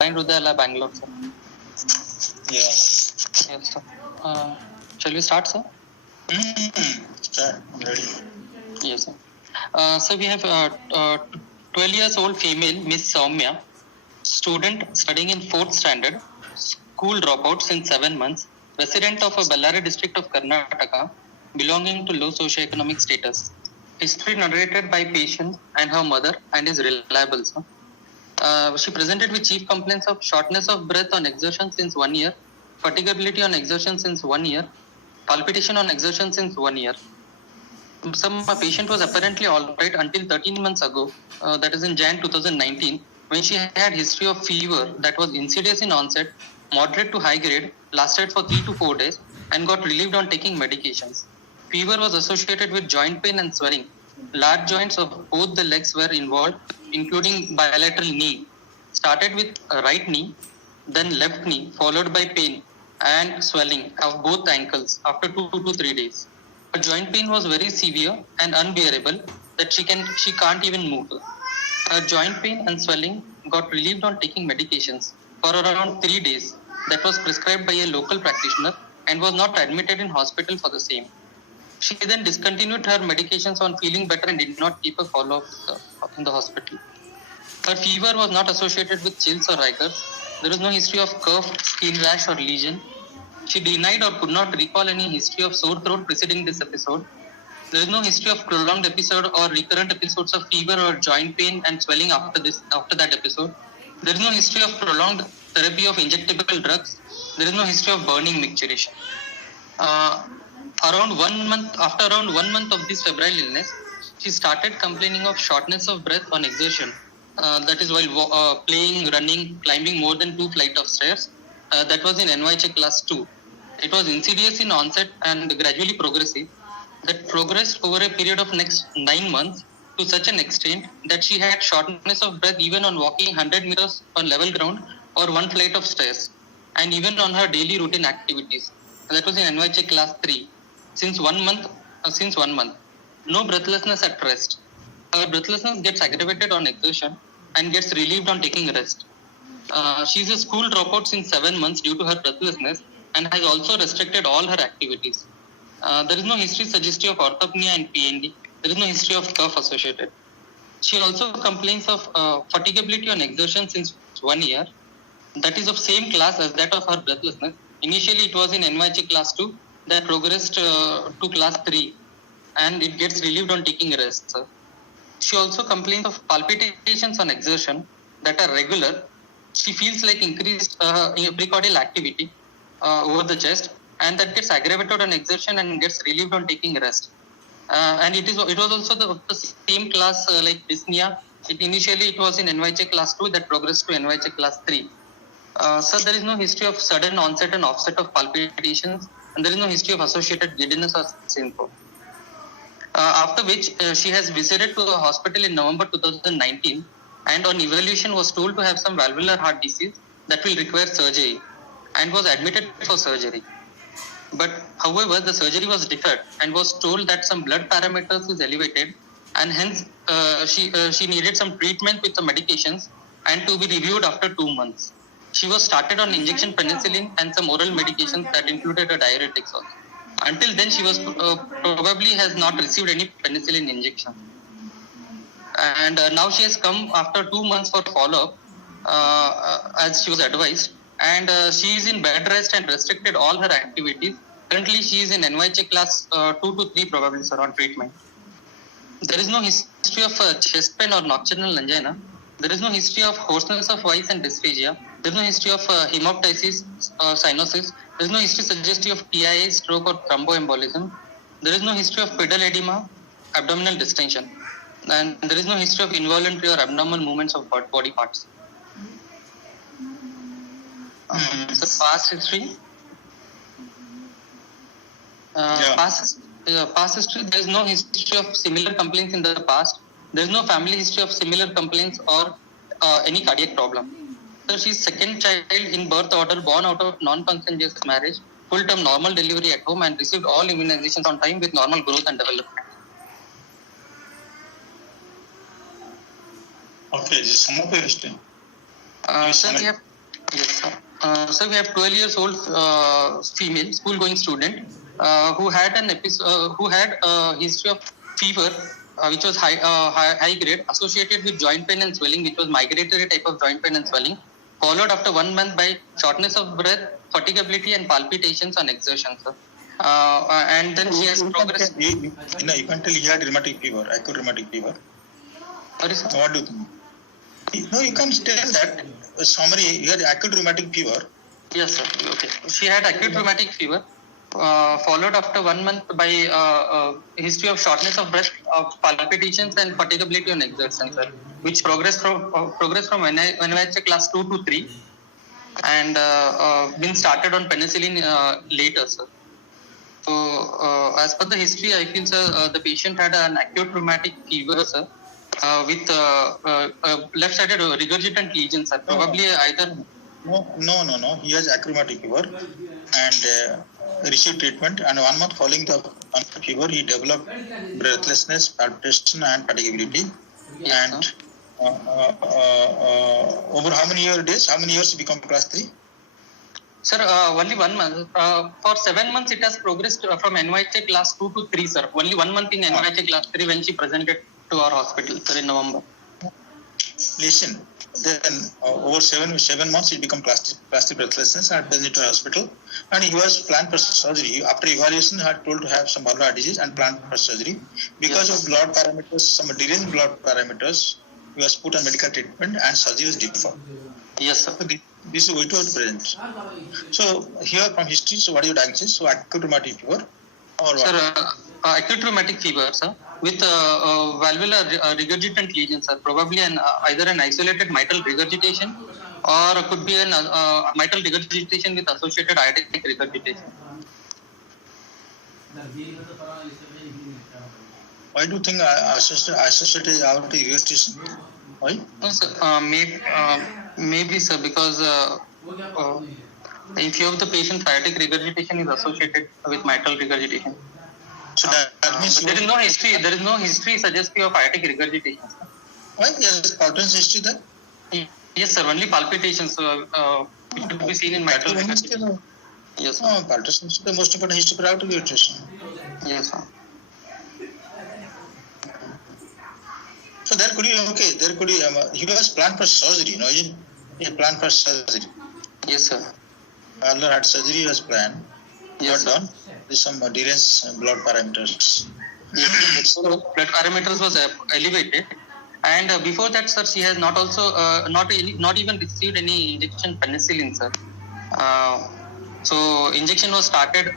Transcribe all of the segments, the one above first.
Rudala, Bangalore, sir. Yeah. Yes, sir. Shall we start, sir? Start. I'm ready. Yes, sir. So we have 12 years old female, Miss Soumya, student studying in 4th standard, school dropout since 7 months, resident of a Bellary district of Karnataka, belonging to low socioeconomic status. History narrated by patient and her mother and is reliable, sir. She presented with chief complaints of shortness of breath on exertion since 1 year, fatigability on exertion since 1 year, palpitation on exertion since 1 year. Some patient was apparently all right until 13 months ago, that is in Jan 2019, when she had history of fever that was insidious in onset, moderate to high grade, lasted for 3 to 4 days, and got relieved on taking medications. Fever was associated with joint pain and swelling. Large joints of both the legs were involved, including bilateral knee. Started with right knee, then left knee, followed by pain and swelling of both ankles after 2 to 3 days. Her joint pain was very severe and unbearable that she can't even move. Her joint pain and swelling got relieved on taking medications for around 3 days that was prescribed by a local practitioner and was not admitted in hospital for the same. She then discontinued her medications on feeling better and did not keep a follow-up in the hospital. Her fever was not associated with chills or rigors. There is no history of cough, skin rash or lesion. She denied or could not recall any history of sore throat preceding this episode. There is no history of prolonged episode or recurrent episodes of fever or joint pain and swelling after that episode. There is no history of prolonged therapy of injectable drugs. There is no history of burning micturition. After around 1 month of this febrile illness, she started complaining of shortness of breath on exertion. That is while playing, running, climbing more than 2 flights of stairs. That was in NYHA class 2. It was insidious in onset and gradually progressive. That progressed over a period of next 9 months to such an extent that she had shortness of breath even on walking 100 meters on level ground or 1 flight of stairs, and even on her daily routine activities. That was in NYHA class 3. Since 1 month. No breathlessness at rest. Her breathlessness gets aggravated on exertion and gets relieved on taking rest. She is a school dropout since 7 months due to her breathlessness and has also restricted all her activities. There is no history suggestive of orthopnea and PND. There is no history of cough associated. She also complains of fatigability on exertion since 1 year. That is of same class as that of her breathlessness. Initially, it was in NYHA class 2 that progressed to class 3 and it gets relieved on taking rest. She also complains of palpitations on exertion that are regular. She feels like increased precordial activity over the chest, and that gets aggravated on exertion and gets relieved on taking rest. And it was also the same class like dyspnea. Initially it was in NYHA class 2 that progressed to NYHA class 3. So there is no history of sudden onset and offset of palpitations, and there is no history of associated giddiness or syndrome. After which she has visited to a hospital in November 2019 and on evaluation was told to have some valvular heart disease that will require surgery and was admitted for surgery. But however, the surgery was deferred and was told that some blood parameters is elevated and hence she needed some treatment with the medications and to be reviewed after 2 months. She was started on injection penicillin and some oral medications that included a diuretics also. Until then, she was probably has not received any penicillin injection. And now she has come after 2 months for follow-up as she was advised. And she is in bed rest and restricted all her activities. Currently, she is in NYHA class 2 to 3 probably, sir, on treatment. There is no history of chest pain or nocturnal angina. There is no history of hoarseness of voice and dysphagia. There is no history of hemoptysis or cyanosis. There is no history suggestive of TIA, stroke or thromboembolism. There is no history of pedal edema, abdominal distension. And there is no history of involuntary or abnormal movements of body parts. So past history. Past history, there is no history of similar complaints in the past. There is no family history of similar complaints or any cardiac problem. So she is second child in birth order, born out of non-consensual marriage, full-term normal delivery at home and received all immunizations on time with normal growth and development. Okay, just some of the history. Sir, we have So we have 12 years old female school-going student who had a history of fever, which was high grade, associated with joint pain and swelling, which was migratory type of joint pain and swelling, followed after 1 month by shortness of breath, fatigability, and palpitations on exertion, sir. And then she has progressed. You can tell he had rheumatic fever, acute rheumatic fever. Sorry, sir. What do you think? No, you can tell that summary. He had acute rheumatic fever. Yes, sir. Okay. She had acute rheumatic fever, followed after 1 month by history of shortness of breath, palpitations, and fatigability on exertion, sir, which progressed from NYHA class 2 to 3, and been started on penicillin later, sir. So, as per the history, I feel, sir, the patient had an acute rheumatic fever, sir, with left-sided regurgitant lesions, sir. Probably either. No. He has acute rheumatic fever and received treatment. And 1 month following the fever, he developed breathlessness, palpitation, and fatigability. Yes, And over how many days? How many years he become class 3? Sir, only 1 month. For 7 months, it has progressed from NYHA class 2 to 3, sir. Only 1 month in NYHA class 3 when she presented to our hospital, sir, in November. Listen, then over 7 months, he become class 3 breathlessness and presented to hospital. And he was planned for surgery. After evaluation, he had told to have some valvular disease and planned for surgery. Because of blood parameters, some deranged blood parameters, he was put on medical treatment and surgery was deferred. Yes, sir. So this is going to present. So here from history, so what is your diagnosis? So acute rheumatic fever or what? Sir, acute rheumatic fever, sir, with valvular regurgitant lesions, sir. Probably either an isolated mitral regurgitation or could be an mitral regurgitation with associated aortic regurgitation. Why do you think associated aortic regurgitation? Why? No, sir, maybe, sir, because if you have the patient's aortic regurgitation is associated with mitral regurgitation. So that means There is no history suggestive of aortic regurgitation. why there is Parkinson's history there? Yes, sir. Only palpitations which could be seen in mitral regurgitation. Yes, sir. No, Parkinson's is the most important history for aortic regurgitation. Yes, sir. So there could be he was planned for surgery, he planned for surgery. Yes, sir. Valvular heart surgery was planned. Yes, Not sir. done. There's some deranged blood parameters. Yes, so blood parameters was elevated, and before that, sir, she has not even received any injection penicillin, sir. So injection was started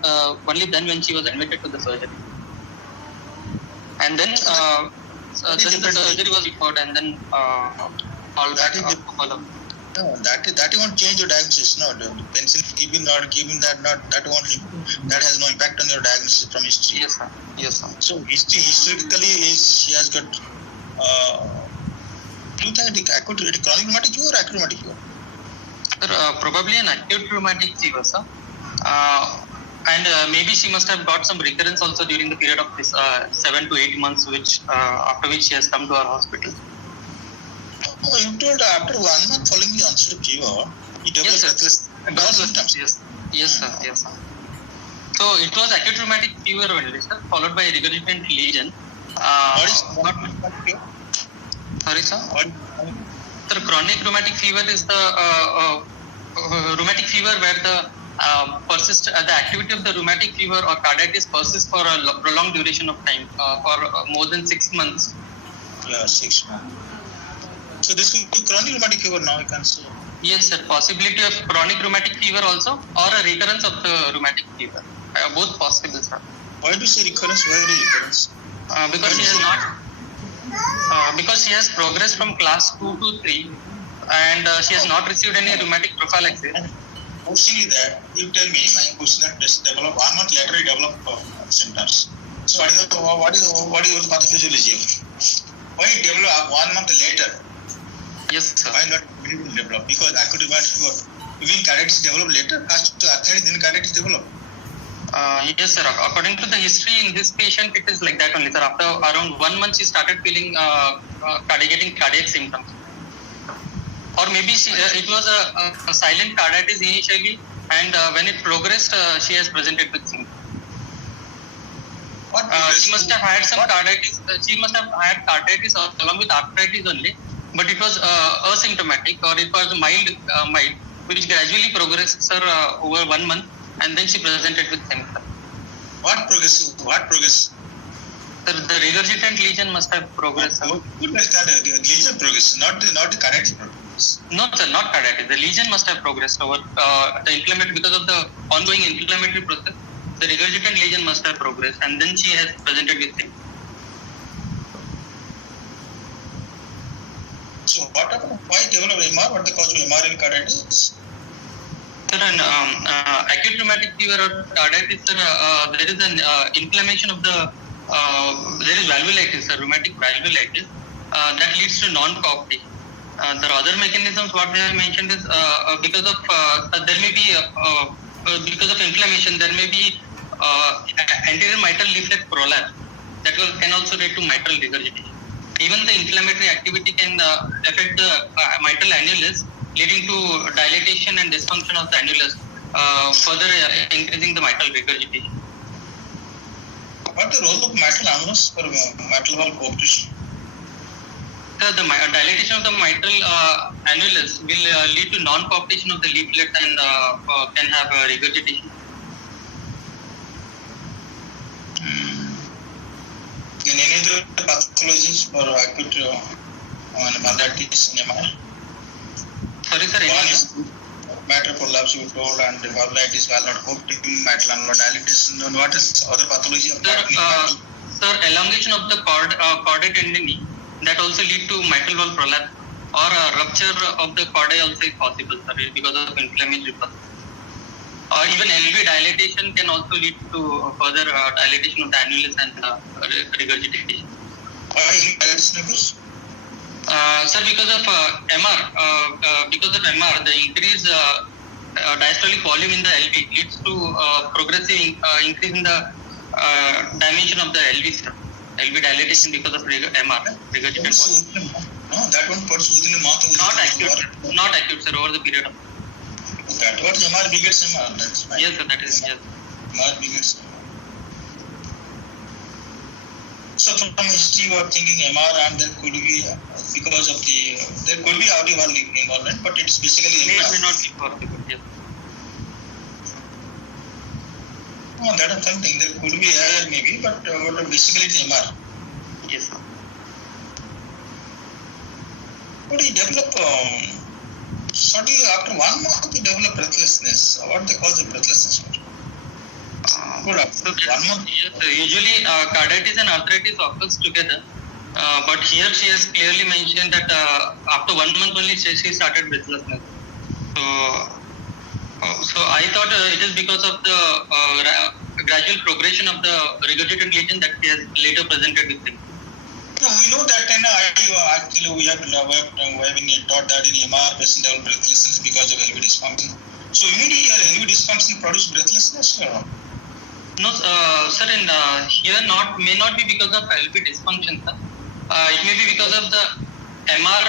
only then when she was admitted to the surgery, and then the surgery was referred, and then all that. No, that won't change your diagnosis. No, the penicillin given, not given, that has no impact on your diagnosis from history. Yes, sir. Yes, sir. So historically, she has got. Do you think chronic rheumatic fever or acute rheumatic fever? Sir, probably an acute rheumatic fever, sir. And maybe she must have got some recurrence also during the period of this 7 to 8 months, after which she has come to our hospital. Oh, you told after 1 month following the onset of fever, he developed breathless symptoms. Yes, sir. Yes, sir. So it was acute rheumatic fever only, sir, followed by regurgitant lesion. What is Sorry, sir. Sir, chronic rheumatic fever is the rheumatic fever where the activity of the rheumatic fever or carditis persists for a prolonged duration of time, for more than 6 months. Yeah, 6 months. So this will be chronic rheumatic fever now, you can say. Yes, sir. Possibility of chronic rheumatic fever also, or a recurrence of the rheumatic fever. Both possible, sir. Why do you say recurrence? Why recurrence? Because she has progressed from class 2 to 3, and she has not received any rheumatic prophylaxis. Question is that you tell me my question that develop 1 month later he developed symptoms. So what is your pathophysiology? Why it develop 1 month later? Yes, sir. Why not develop? Because acute rheumatic fever, will carditis develop later? First to arthritis, then carditis develop. Yes, sir. According to the history in this patient, it is like that only, sir. After around 1 month, she started feeling getting cardiac symptoms. or maybe it was a silent carditis initially, and when it progressed, she has presented with symptoms. She must have had some carditis. She must have had carditis along with arthritis only, but it was asymptomatic, or it was mild, which gradually progressed, sir, over 1 month, and then she presented with symptoms. What progress? What progress? Sir, the regurgitant lesion must have progressed. Good lesion progress, not the carditis progress. No, sir, not carditis. The lesion must have progressed over the inflammatory, because of the ongoing inflammatory process. The regurgitant lesion must have progressed, and then she has presented with symptoms. So what happened? Why develop MR? What the cause of MR in carditis? Sir, an acute rheumatic fever or carditis, sir, there is an inflammation of the, there is valvulitis, sir, rheumatic valvulitis, that leads to non-cooptation. The other mechanisms what they have mentioned is because of, there may be, because of inflammation, there may be anterior mitral leaflet prolapse that can also lead to mitral regurgitation. Even the inflammatory activity can affect the mitral annulus, leading to dilatation and dysfunction of the annulus, further increasing the mitral regurgitation. What the role of mitral annulus for mitral valve coaptation? The dilatation of the mitral annulus will lead to non-cooptation of the leaflet and can have regurgitation. In any other pathologies for acute valvulitis in MR? Sorry, sir. One is mitral prolapse you told, and valvulitis, valve coapting, mitral annular dilatation. And what is other pathology of that? Sir, elongation of the chordae tendineae that also lead to mitral valve prolapse, or rupture of the chordae also is possible, sir, because of inflammatory process. Or even LV dilatation can also lead to further dilatation of the annulus and regurgitation. Why dilatation occurs? Sir, because of MR, the increased diastolic volume in the LV leads to progressive increase in the dimension of the LV, sir. LV dilatation because of MR, regurgitant volume. No, that one puts within a month. Not acute, sir, over the period of. That what MR begets MR. That's fine. Yes, sir, that is yes. MR begets MR. So from history, you are thinking MR, and there could be because of the there could be aortic valve involvement, but it's basically MR. May not be possible. Yes. No, that is something. There could be error maybe, but basically it's MR. Yes, sir. But you develop suddenly after 1 month you develop breathlessness. What the cause of breathlessness? Good after 1 month. Yes, sir. Usually carditis and arthritis occurs together, but here she has clearly mentioned that after 1 month only she started breathlessness. So I thought it is because of the gradual progression of the regurgitant lesion that she has later presented with symptoms. No, we know that actually we have been taught that in MR patient develop breathlessness because of LV dysfunction. So immediately LV dysfunction produce breathlessness or? No, sir, in here may not be because of LV dysfunction, sir. It may be because of the MR,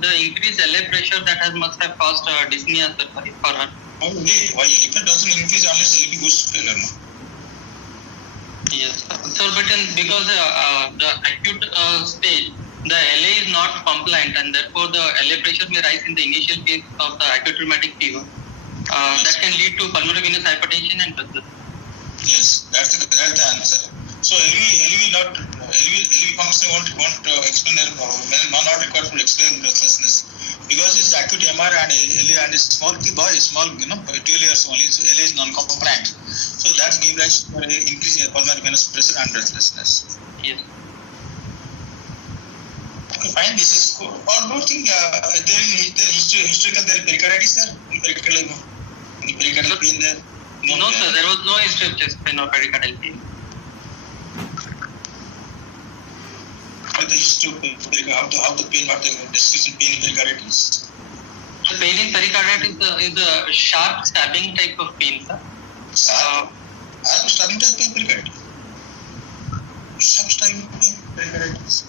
the increased LA pressure that must have caused dyspnea, sir, for her. Oh, wait, why? If it doesn't increase unless LV goes to failure, no? Yes, sir, but because the acute stage, the LA is not compliant, and therefore the LA pressure may rise in the initial phase of the acute rheumatic fever. That can lead to pulmonary venous hypertension and breathlessness. Yes, that's the answer. So LV function won't explain, not required to explain breathlessness because it's acute MR and LA and it's small peculiars only. So LA is non-compliant. So that gives rise to increase in pulmonary venous pressure and breathlessness. Yes. Okay, fine. This is cool. Or do you think there is historical pericarditis there? Pericardial pain there? No, sir. There was no history of chest pain or pericardial pain. What the history of how the pain, what the description pain in pericarditis? The pain in pericarditis is a sharp stabbing type of pain, sir. Stabbing type pain pericarditis. Sharp stabbing pain pericarditis.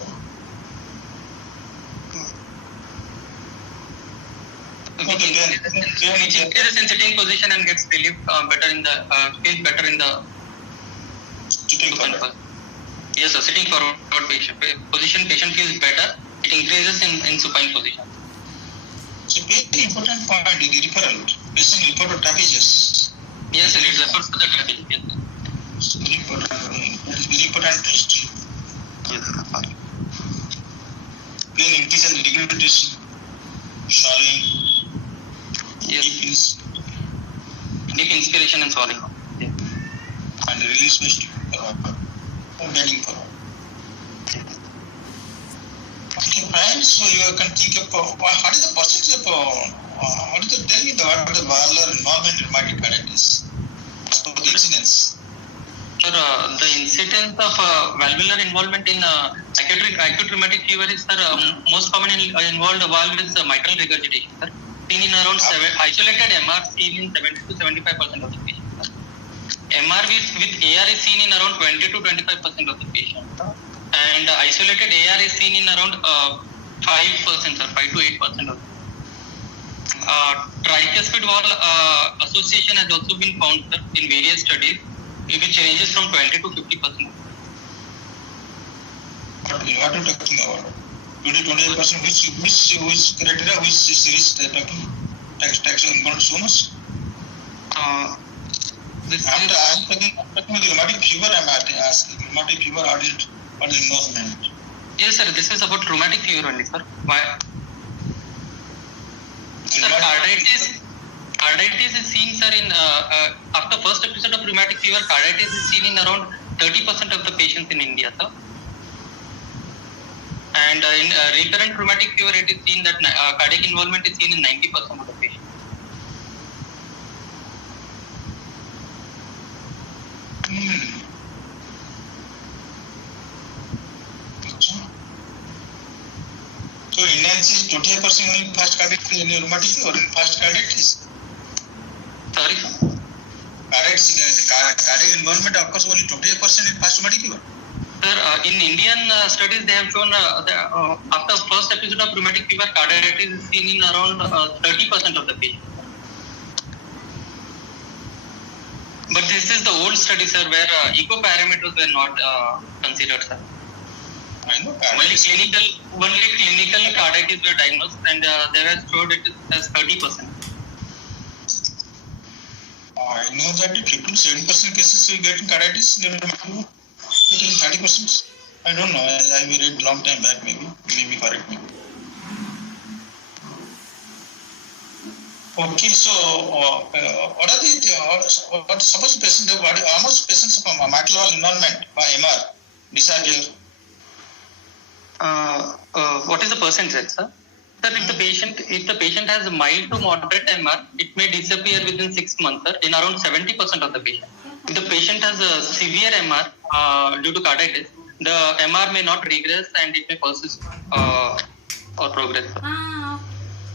which increases in sitting position and gets relief better in the feels better in the sitting supine forward. position. Yes, sir. Sitting forward patient feels better. It increases in supine position. So very important point is the referral. Patient report of trapezes. Yes, sir. It refers to the trapeze. Yes, sir. It's very important. That is very important history. Yes, sir. Then increase in regurgitation, swallowing, Yes. Deep inspiration and swallowing. Yeah. and release mist bending forward. Okay, friends, so you can think of what is the percentage of what is the tell me the what is the valvular involvement in rheumatic carditis? So the incidence. Sir, the incidence of valvular involvement in acute rheumatic fever is most commonly involved valve is mitral regurgitation. Sir. Seen in around isolated MR seen in 70 to 75% of the patients. Sir. MR with AR is seen in around 20 to 25% of the patients. And isolated AR is seen in around 5%, sir, 5 to 8% of the tricuspid wall association has also been found, sir, in various studies, which ranges from 20 to 50%. What are you talking about? 20-25%. Which criteria, which series they are talking? Tax involved so much. This I'm is, talking with rheumatic fever. I'm asking rheumatic fever. What is involvement? yes, sir. This is about rheumatic fever only, sir. Why? Sir, carditis is seen, sir, in after first episode of rheumatic fever. Carditis is seen in around 30% of the patients in India, sir. And in recurrent rheumatic fever, it is seen that cardiac involvement is seen in 90% of the patients. So analysis 25% only fast cardiac in rheumatic or in fast carditis. Sorry, sir. Cardiac involvement occurs only 28% in fast rheumatic fever. Sir, in Indian studies, they have shown after first episode of rheumatic fever, carditis is seen in around 30% of the patients. But this is the old study, sir, where echo parameters were not considered, sir. I know Only carditis. clinical carditis were diagnosed, and they were showed it as 30%. I know that 50-70% cases will get in carditis. It is 30%. I don't know. I read long time back. Maybe correct me. Okay, so what are the suppose patient how much patients of mitral valve involvement by MR disappear? What is the percentage, sir? Sir, if the patient has mild to moderate MR, it may disappear within 6 months, sir, in around 70% of the patient. If the patient has a severe MR due to carditis, the MR may not regress and it may persist or progress, sir.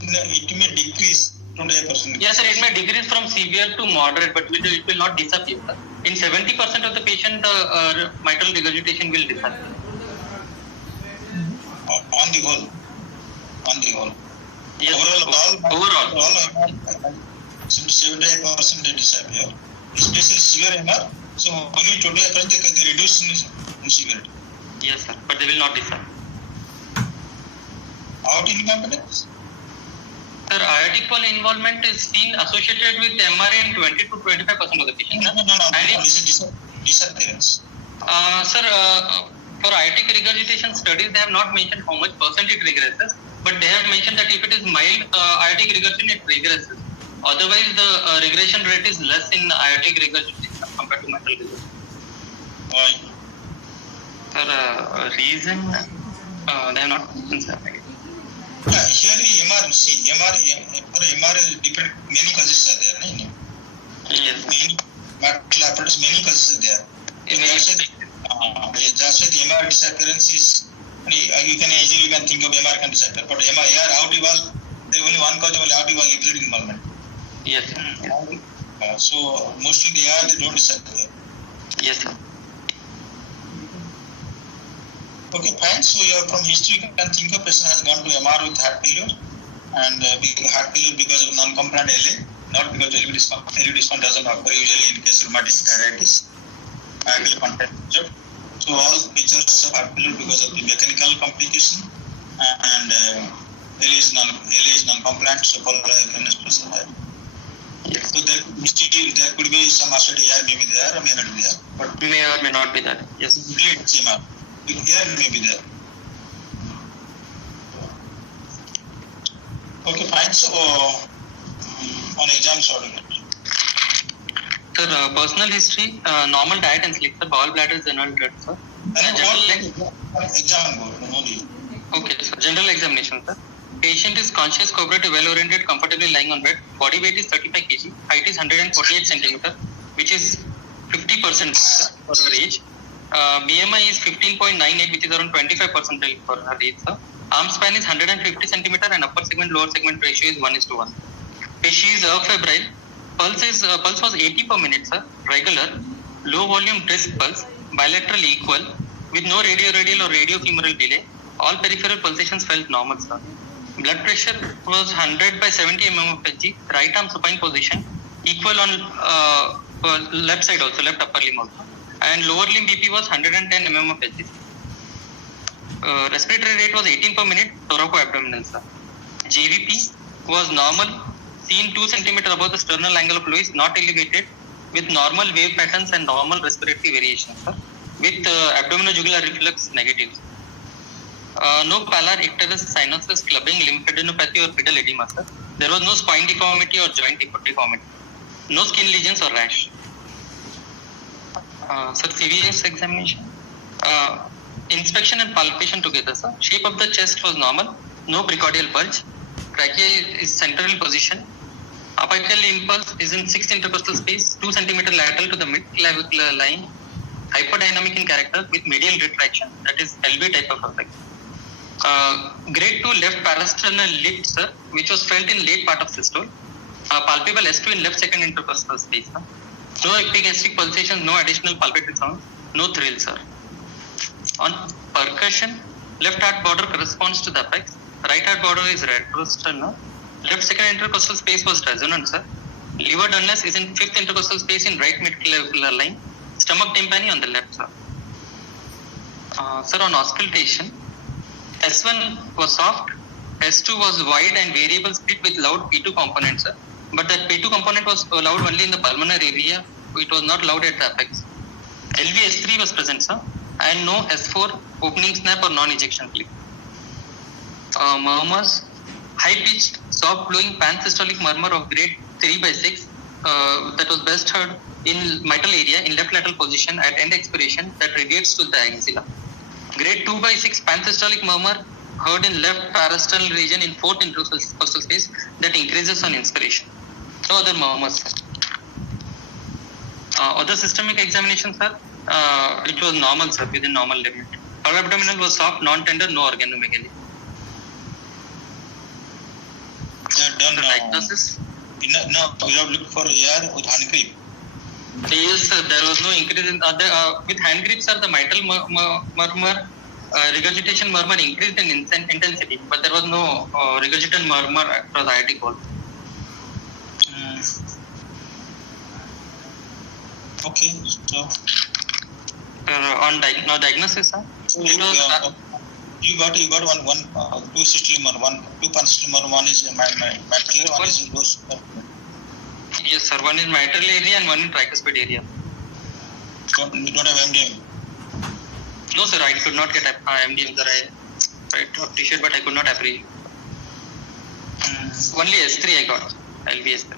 It may decrease 25%. Yes, sir, it may decrease from severe to moderate, but it will not disappear, sir. In 70% of the patient, the mitral regurgitation will disappear. On the whole. Yes, Overall, 75% they disappear. Especially severe MR, so only 25% they reduce in severity. Yes, sir, but they will not disappear. Aortic incompetence? Sir, aortic wall involvement is seen associated with MR in 20 to 25% of the patients. No. This is disappearance. Sir, for aortic regurgitation studies, they have not mentioned how much percent it regresses, but they have mentioned that if it is mild aortic regurgitation, it regresses. Otherwise, the regression rate is less in aortic regurgitation compared to mitral regurgitation. Why? Sir, reason they have not mentioned, sir. Here the MR is different, many causes are there. Yes. Many causes are there. That's why the MR disappearance is, you can easily think of MR can disappear, but MR aortic valve, only one cause, only aortic valve limited involvement. Yes. So mostly they don't disappear. Yes, sir. Okay, fine. So you are from history, you can think of person has gone to MR with heart failure. and heart failure because of non-compliant LA, not because LV discount doesn't occur usually in case of rheumatoid arthritis. LV content. So all features of heart failure because of the mechanical complication and LA is non-compliant, so pulmonary present. Yes. So there could be some associated AR may be there or may not be there. But May or may not be that. Yes. CMR. AR may be there. Okay, fine. So on exam certificate. Sir, personal history, normal diet and sleep, sir, bowel bladder, general blood, sir. Exam board, no need. Okay, sir. General examination, sir. Patient is conscious, cooperative, well-oriented, comfortably lying on bed. Body weight is 35 kg. Height is 148 centimeter, which is 50% sir, for her age. BMI is 15.98, which is around 25% for her age, sir. Arm span is 150 centimeter and upper segment, lower segment ratio is 1:1. She is febrile. Pulse was 80 per minute, sir. Regular. Low volume brisk pulse. Bilateral equal. With no radial or radiofemoral delay. All peripheral pulsations felt normal, sir. Blood pressure was 100 by 70 mm of Hg. Right arm supine position. Equal on left side also, left upper limb also. And lower limb BP was 110 mm of Hg. Respiratory rate was 18 per minute, thoracoabdominal, sir. GVP was normal, seen 2 cm above the sternal angle of Lewis, not elevated, with normal wave patterns and normal respiratory variations, sir. With abdominojugular reflux negatives. No pallar icterus, sinuses, clubbing, lymphadenopathy or pedal edema, sir. There was no spine deformity or joint deformity. No skin lesions or rash. Sir, CVS examination. Inspection and palpation together, sir. Shape of the chest was normal. No precordial bulge. Trachea is central position. Apical impulse is in 6th intercostal space, 2 cm lateral to the mid-clavicular line. Hyperdynamic in character with medial retraction, that is LV type of effect. Grade 2 left parasternal lift, sir, which was felt in late part of systole. Palpable S2 in left second intercostal space, sir. No epigastric pulsations, no additional palpatory sounds, no thrill, sir. On percussion, left heart border corresponds to the apex, right heart border is retrosternal. Left second intercostal space was resonant, sir. Liver dullness is in 5th intercostal space in right mid-clavicular line. Stomach tympani on the left, sir. Sir, on auscultation, S1 was soft, S2 was wide and variable split with loud P2 component, sir. But that P2 component was loud only in the pulmonary area. It was not loud at the apex. LVS3 was present, sir. And no S4 opening snap or non-ejection clip. Murmurs, high-pitched, soft-blowing pansystolic murmur of grade 3 by 6 that was best heard in mitral area in left lateral position at end expiration that radiates to the axilla. Grade 2 by 6 pansystolic murmur heard in left parasternal region in 4th intercostal space that increases on inspiration. No other murmurs. Other systemic examination, sir, it was normal, sir, within normal limit. Our abdominal was soft, non-tender, no organomegaly. Done The diagnosis? No, we have looked for AR with hand grip. Yes, sir, there was no increase in with hand grip, sir, the mitral murmur, regurgitation murmur increased in intensity, but there was no regurgitant murmur across aortic wall. Okay, so On diagnosis, sir. So you got one two system or two pansystole murmur. One is mitral, one is those. Yes, sir. One is mitral area and one in tricuspid area. You don't have MDM. No, sir. I could not get MDM, sir. I tried T-shirt, but I could not appreciate. Only S3 I got. LVS3.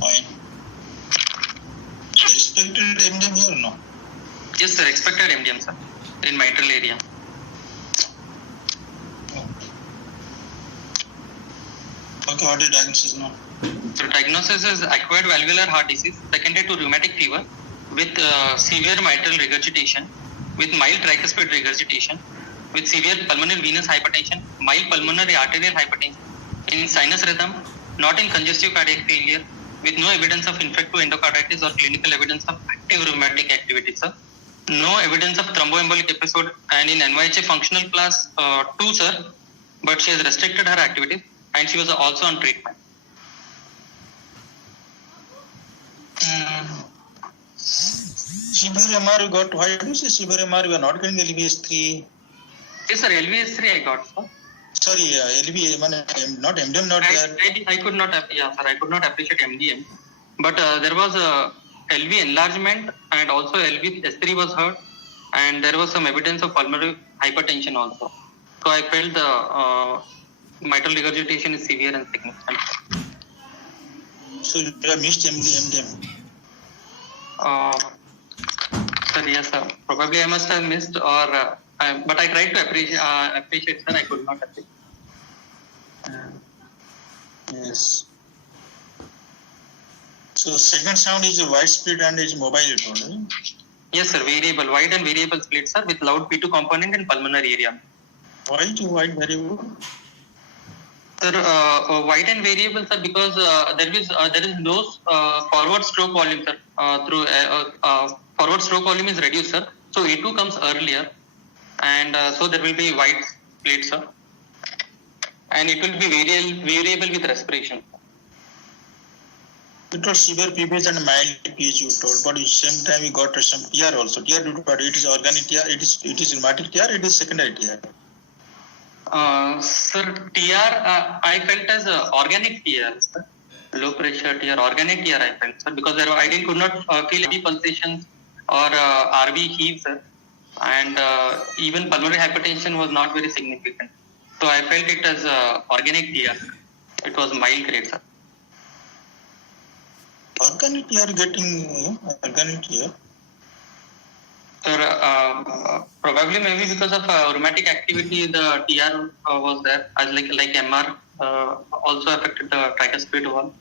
Fine. Expected MDM here or no? Yes, sir. Expected MDM, sir. In mitral area. Okay, what is diagnosis now? So diagnosis is acquired valvular heart disease secondary to rheumatic fever with severe mitral regurgitation, with mild tricuspid regurgitation, with severe pulmonary venous hypertension, mild pulmonary arterial hypertension, in sinus rhythm, not in congestive cardiac failure, with no evidence of infective endocarditis or clinical evidence of active rheumatic activity, sir. No evidence of thromboembolic episode, and in NYHA functional class 2, sir, but she has restricted her activities and she was also on treatment. Severe MR you got. Why do you say severe MR? You are not getting LVS3. Yes, sir. LVS3 I got, sir. Sorry, LV, not MDM, not there. I could not, yeah, sir. I could not appreciate MDM, but there was a LV enlargement and also LVS3 was heard, and there was some evidence of pulmonary hypertension also. So I felt the mitral regurgitation is severe and significant. So you have missed MDM. Sir, yes, sir. Probably I must have missed, or but I tried to appreciate, sir. I could not appreciate. Yes. So second sound is a wide split and is mobile, you told, right? Yes, sir. Variable, wide and variable split, sir, with loud P2 component in pulmonary area. Why to wide variable? Sir, wide and variable, sir, because there is no forward stroke volume, sir. Forward stroke volume is reduced, sir. So A2 comes earlier, and so there will be wide split, sir. And it will be variable with respiration. It was severe PBH and mild PH you told, but at the same time you got some TR also. TR due to what? It is organic TR, it is rheumatic TR, it is secondary TR. Sir, TR I felt as organic TR, sir. Low pressure TR, organic TR I felt, sir, because I could not feel any pulsations or RV heaves, sir. And even pulmonary hypertension was not very significant. So I felt it as organic TR. It was mild grade, sir. Organic TR getting organic TR? Sir, probably maybe because of rheumatic activity, the TR was there, as like MR also affected the tricuspid wall.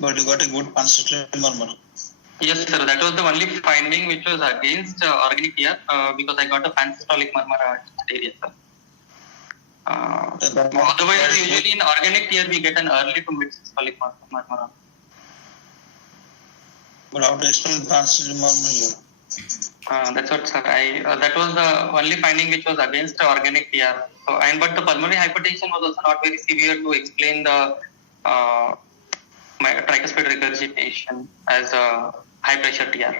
But you got a good pansexual murmur. Yes, sir. That was the only finding which was against organic TR because I got a pansystolic murmur at that area, sir. Otherwise, usually in organic TR we get an early to mid systolic murmur. But how to explain pansexual murmur here? That's what, sir. That was the only finding which was against organic TR. So, but the pulmonary hypertension was also not very severe to explain the tricuspid regurgitation as a high pressure TR.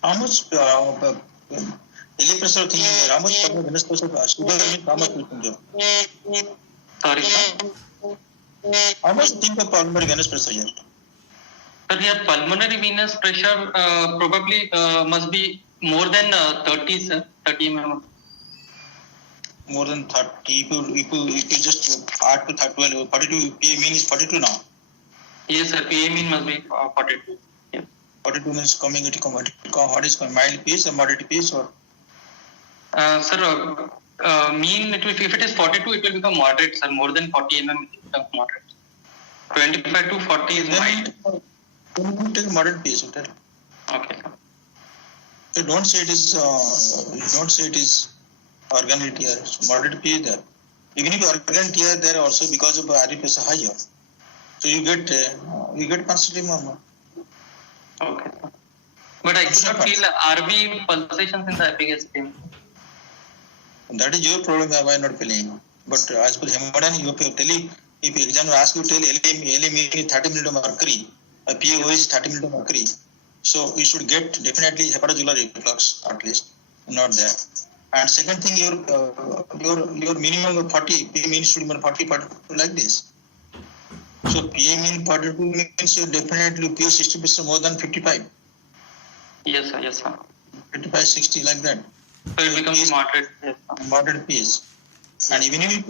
How much daily pressure thing? How much venous pressure? Sugar means how much you think? Sorry, sir. How much you think of pulmonary venous pressure here? Sir, here pulmonary venous pressure probably must be more than 30, sir. 30 mm. More than 30. If you just add to 30, 42, PA mean is 42 now. Yes, sir. PA mean must be 42. Yeah. 42 means coming. What is mild PH or moderate PH or? Sir, mean it will, if it is 42, it will become moderate, sir. More than 40 mm, it becomes moderate. 25 to 40 is mild. Then take moderate PH. Okay, sir. So don't say it is organic TR. Moderate PH there. Even if organic TR there also because of RV pressure higher. So you get pansexual murmur. Okay, sir. But I could not feel RV pulsations in the epigastrium. That is your problem. Why not feeling? But as per hemodynamics, you have tell if examiner asks you to tell LM is 30 mm of mercury, a PaO is 30 mm of mercury. So you should get definitely hepatocellular reflux at least, not there. And second thing, your minimum of 40, PA mean should be 40 like this. So PA mean 42 means you definitely PA 60% more than 55. Yes, sir. Yes, sir. 55, 60 like that. So it becomes moderate. Yes, sir. Moderate PA. And even if it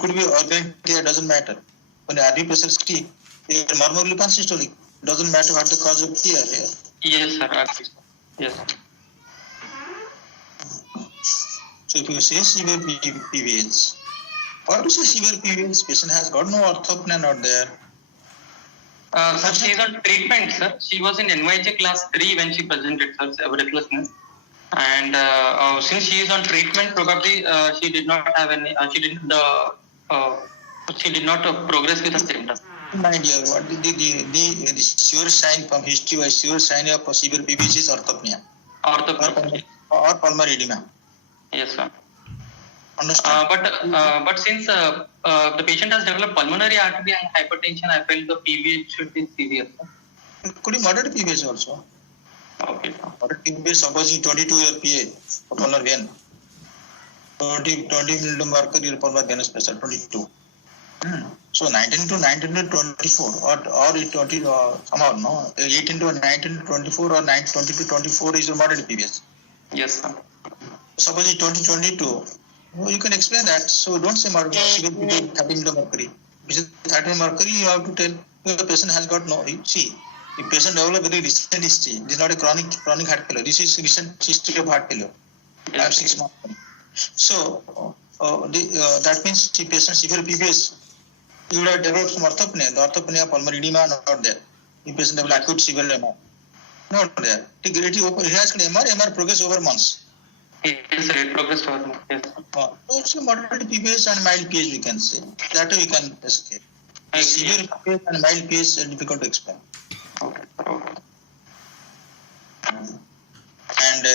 could be organic TR, doesn't matter. When the RV pressure 60, it normally pansystolic. Doesn't matter what the cause of TR here. Yes, sir. Yes, sir. So if you say severe PVH, what to say severe PVH? Patient has got no orthopnea not there. Sir, she is on treatment, sir. She was in NYJ class 3 when she presented, sir, breathlessness. And since she is on treatment, probably she did not have any. She didn't. She did not progress with the symptoms. Mind here, what the sure sign from history wise, sure sign of severe PBH is orthopnea or pulmonary edema. Yes, sir. Understand? But since the patient has developed pulmonary artery and hypertension, I felt the PBH should be severe. It could be moderate PBH also. Okay. Moderate PBH, supposing 22 year PA, pulmonary vein. 20 millimeter mercury pulmonary venous pressure, 22. So 19 to 24 or 20 somehow no 18 to 19 to 24 or 20 to 24 is a moderate PBH. Yes, sir. Suppose it's 2022, you can explain that. So don't say moderate 30 millimeter mercury. Which is 30 mercury, you have to tell the patient has got no. See, the patient developed very recent history. This is not a chronic heart failure. This is recent history of heart failure. 5-6 months. So that means the patient severe PBS. You would have developed some orthopnea. The orthopnea, pulmonary edema, not there. The patient developed acute severe MR. Not there. He has got MR progress over months. Yes, sir. It progressed over months. Yes, sir. So moderate PBS and mild PH we can say. That way we can escape. Severe PBS and mild PH is difficult to explain. Okay. And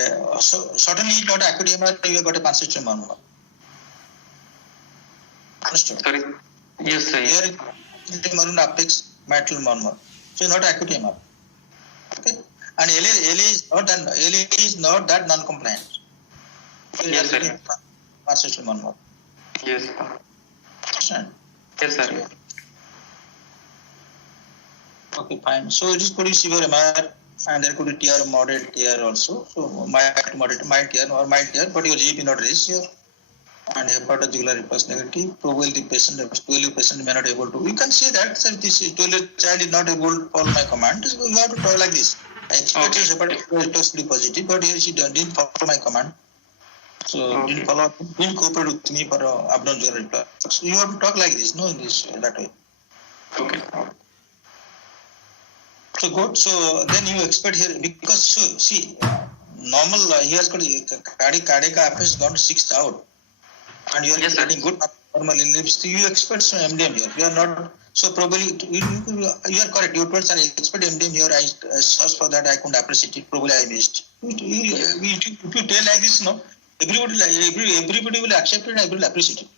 so certainly not acute MR, you have got a consistent murmur. Understood? Sorry. Yes, sir. Here is murmur apex mitral murmur. So not acute MR. Okay. And LA is not that non-compliant. So yes, sir. Consistent murmur. Yes, sir. Understand? Yes, sir. Okay, fine. So it is could be severe MR and there could be TR, moderate TR also. So mild to moderate, mild TR or mild TR, but your GP not raised here. And hepatojugular reflux negative, probably the patient, 12-year patient may not able to. You can say that this 12-year child is not able to follow my command. So you have to talk like this. I expect his hepatojugular reflux to be positive, but here she didn't follow my command. So didn't cooperate with me for abdominal reflux. So you have to talk like this, no English that way. Okay. So good. So then you expect here because see normal he has got cardiac affairs gone 6th out. And you are getting good normal lips. You expect some MDM here. You are not. So probably you are correct. You told I expect MDM here. I searched for that. I couldn't appreciate it. Probably I missed. If you tell like this, no, everybody will accept it. And I will appreciate it.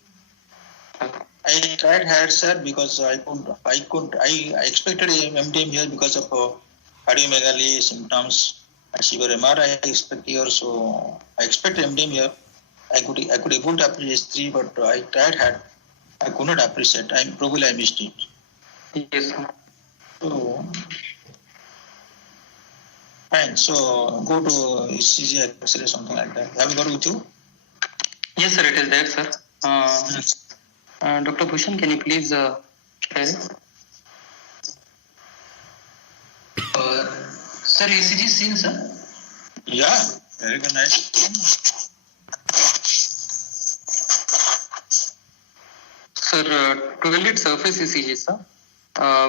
I tried hard, sir, because I expected MDM here because of cardiomegaly symptoms. Severe MR I expect here. So I expect MDM here. I could able to appreciate S3, but I tried hard. I could not appreciate. Probably I missed it. Yes, sir. So fine. So go to ECG X-ray something like that. Have you got with you? Yes, sir. It is there, sir. Dr. Bhushan, can you please share it? Sir, ECG seen, sir? Yeah, very good, nice. Sir, 12-lead surface ECG, sir,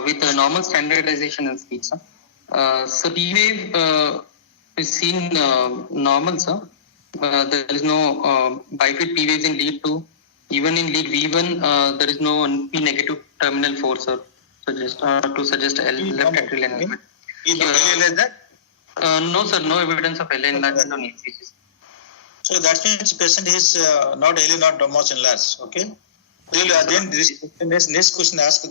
with a normal standardization and speed, sir. So P-wave is seen normal, sir. There is no bifid P-waves in lead 2. Even in lead V1, there is no P-negative terminal force, sir, to suggest left atrial enlargement. Is LA that? No, sir, no evidence of LA enlargement on ECG. So that means patient is not LA, not much enlarged, okay? Then this next question asked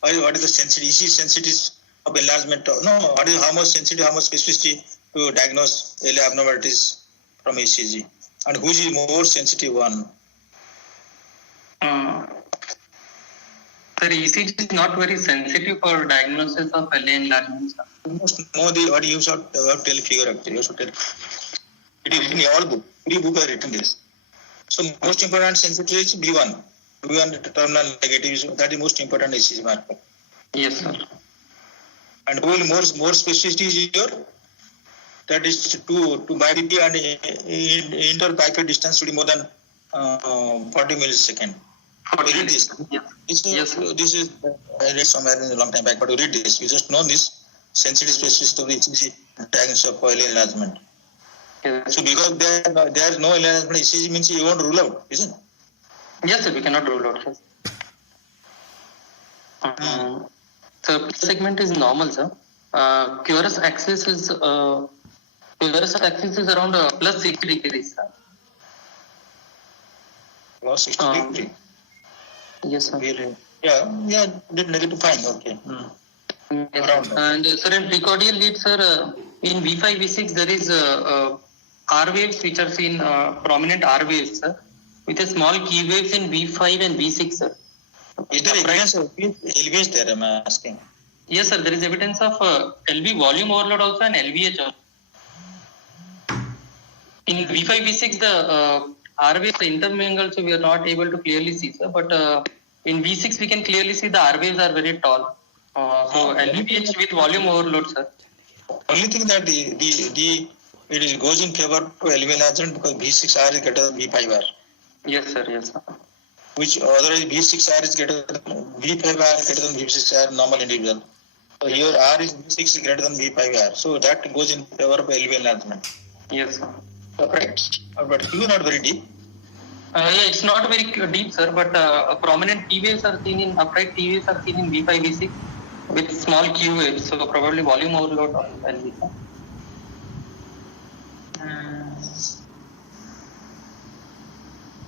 what is the sensitivity? Is sensitivity of enlargement? No, how much sensitivity, how much specificity to diagnose LA abnormalities from ECG? And who is more sensitive one? Sir, ECG is not very sensitive for diagnosis of LA enlargement, sir. You must know what you should tell figure actually. You should tell. It is in all book. Every book are written this. So most important sensitivity is B1. B1 terminal negative, that is most important ECG marker. Yes, sir. And more specificity is your, that is to by BP and inter-biped distance should be more than 40 millisecond. Read this. Yes. This is I read somewhere in a long time back, but you read this. You just know this sensitive specificity of the ECG diagnosis of LA enlargement. Yes. So because there is no enlargement, ECG means you won't rule out, isn't it? Yes, sir, we cannot rule out. Sir. So segment is normal, sir. QRS axis is around plus 60 degrees, sir. Plus 60 degree. Yes, sir. Really? Yeah, did negative fine, okay. Yes, Around sir. that. And sir, in precordial lead, sir, in V5, V6, there is R waves which are seen, prominent R waves, sir, with a small key waves in V5 and V6, sir. Is there evidence of LVH there, I'm asking? Yes, sir, there is evidence of LV volume overload also and LVH also. In V5, V6, the R waves, the intermingles, we are not able to clearly see, sir, but in V6, we can clearly see the R waves are very tall. So LVH with volume overload, sir. Only thing that it goes in favor to LV enlargement because V6R is greater than V5R. Yes, sir. Yes, sir. Which otherwise V6R is greater than V5R is greater than V6R normal individual. So here R is V6 is greater than V5R. So that goes in favor of LV enlargement. Yes, sir. Correct. But Q not very deep. Yeah, it's not very deep, sir, but prominent T waves are seen in upright T waves are seen in V5, V6 with small Q waves. So probably volume overload on LV.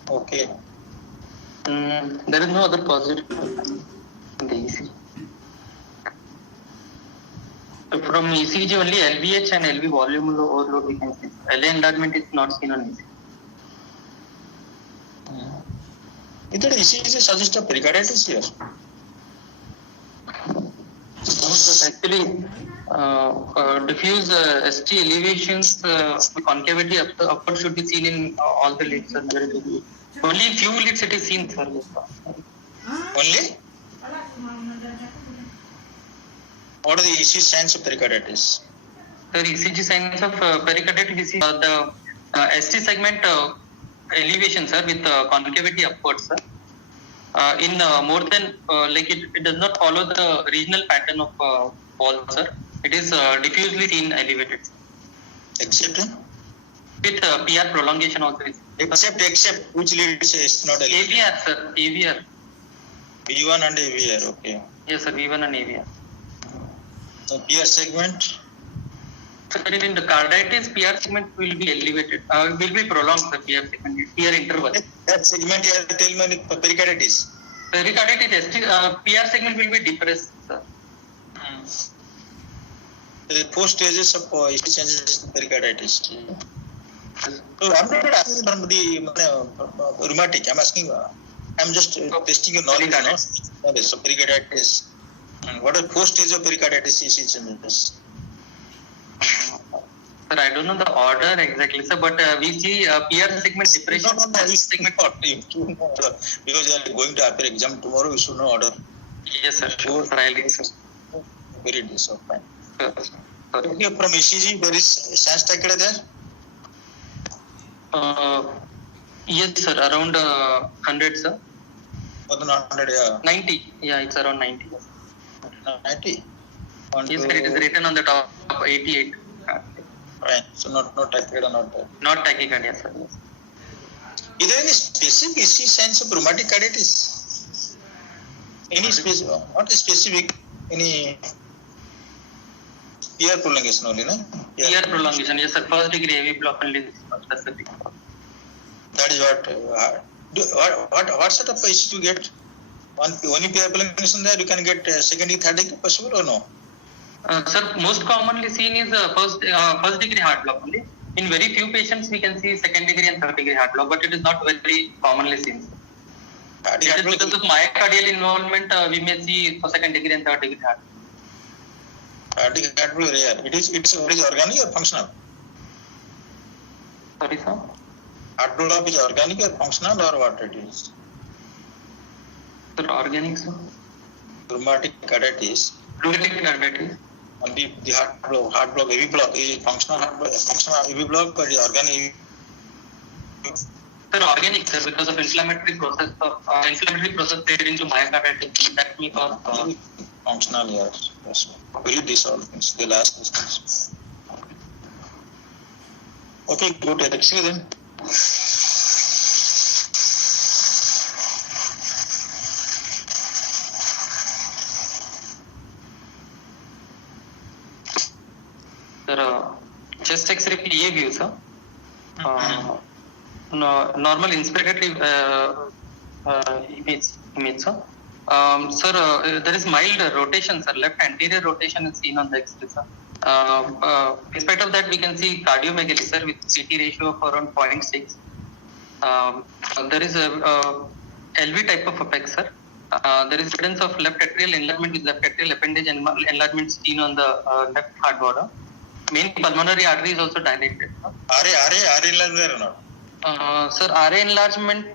Okay. There is no other positive in the ECG. So from ECG only LVH and LV volume overload we can see. LA enlargement is not seen on ECG. Is there ECG suggest of pericarditis here? Actually, diffuse ST elevations with concavity upward should be seen in all the leads. Only few leads it is seen, sir. Only? What are the ECG signs of pericarditis? Sir, ECG signs of pericarditis, we see the ST segment elevation, sir, with concavity upwards, sir. In more than it does not follow the regional pattern of wall, sir. It is diffusely seen elevated. Except With PR prolongation also. Except which lead is not elevated? AVR, sir. AVR. V1 and AVR, okay. Yes, sir. V1 and AVR. So PR segment? So in the carditis, PR segment will be elevated. Will be prolonged, sir. PR segment. PR interval. That segment you tell me pericarditis. Pericarditis, PR segment will be depressed, sir. The 4 stages of ECG changes in pericarditis. So I'm not asking from the rheumatic. I'm asking. I'm just testing your knowledge. So pericarditis. What are 4 stages of pericarditis ECG changes? Sir, I don't know the order exactly, sir, but we see PR segment depression. No, segment because you are going to appear exam tomorrow. You should know order. Yes, sir. Sure, sir. I'll sir. Very good, so fine. Sure, sir. Okay, from ECG, there is sense taken there? Yes, sir. Around 100, sir. More than 100, yeah. 90. Yeah, it's around 90. 90? Yes, sir. It is written on the top 88. Right. So not tachycardia, not tachycardia, sir. Yes. Is there any specific ECG signs of rheumatic carditis? Any specific? Not specific. Any PR prolongation only, no? PR prolongation, yes, sir. First degree AV block only specific. That is what sort of ECG you get? Only PR prolongation there, you can get second degree, third degree possible or no? Sir, most commonly seen is first degree heart block only. In very few patients, we can see second degree and third degree heart block, but it is not very commonly seen. Just because of myocardial involvement, we may see for second degree and third degree heart. Cardiac heart block rare. It's organic or functional? Sorry, sir. Heart block is organic or functional or what it is? Sir, organic, sir. Rheumatic carditis. Rheumatic carditis. And the heart block, AV block is functional AV block or is organic? Sir, organic, sir, because of inflammatory process fed into myocarditis. That may cause functional, yes. Will these all things? They'll ask these things. Okay, go to X-ray then. Sir, chest X-ray PA view, sir. Normal inspiratory image, sir. Sir, there is mild rotation, sir. Left anterior rotation is seen on the X-ray, sir. In spite of that, we can see cardiomegaly, sir, with CT ratio of around 0.6. There is a LV type of apex, sir. There is evidence of left atrial enlargement with left atrial appendage and enlargement seen on the left heart border. Main pulmonary artery is also dilated. RA enlargement or not? Sir, RA enlargement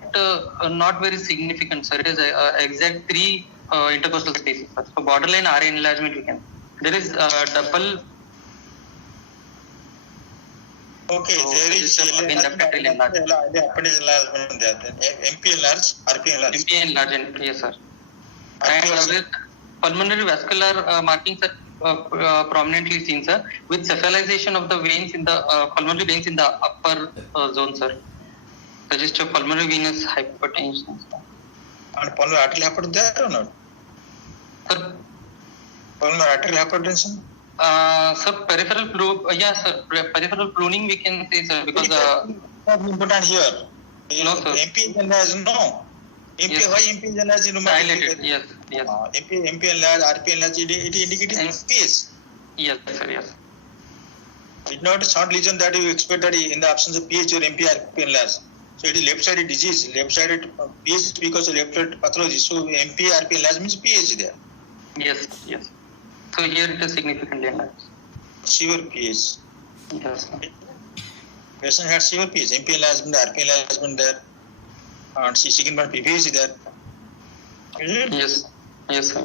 not very significant, sir. It is exact 3 intercostal spaces, sir. So borderline RA enlargement we can. There is double. Okay, So there is again, left atrial enlargement. appendage enlargement there. Then MP enlarged, RP enlarged. MP enlargement, yes, sir. RP And also. with pulmonary vascular markings are prominently seen, sir, with cephalization of the veins in the pulmonary veins in the upper zone, sir. Suggest of pulmonary venous hypertension, sir. And pulmonary arterial hypertension there or not? Sir, Pulmonary arterial hypertension? sir, peripheral pruning we can say, sir, because Not important here. No, sir. MP enlarged, no. MP, Yes. why MP enlarged? dilated, yes, MP enlarged, RP enlarged, it indicates PS. yes, sir, yes. It's not a short lesion that you expect that in the absence of PH or MP RP enlarged. So it is left-sided disease, left-sided PH because of left-sided pathology. So MP RP enlarged means PH there. Yes. So here it is significantly enlarged. Severe PH. Yes, sir. Patient had severe PH, MP enlargement, RP enlargement there, and second one PPH there. Yes, sir.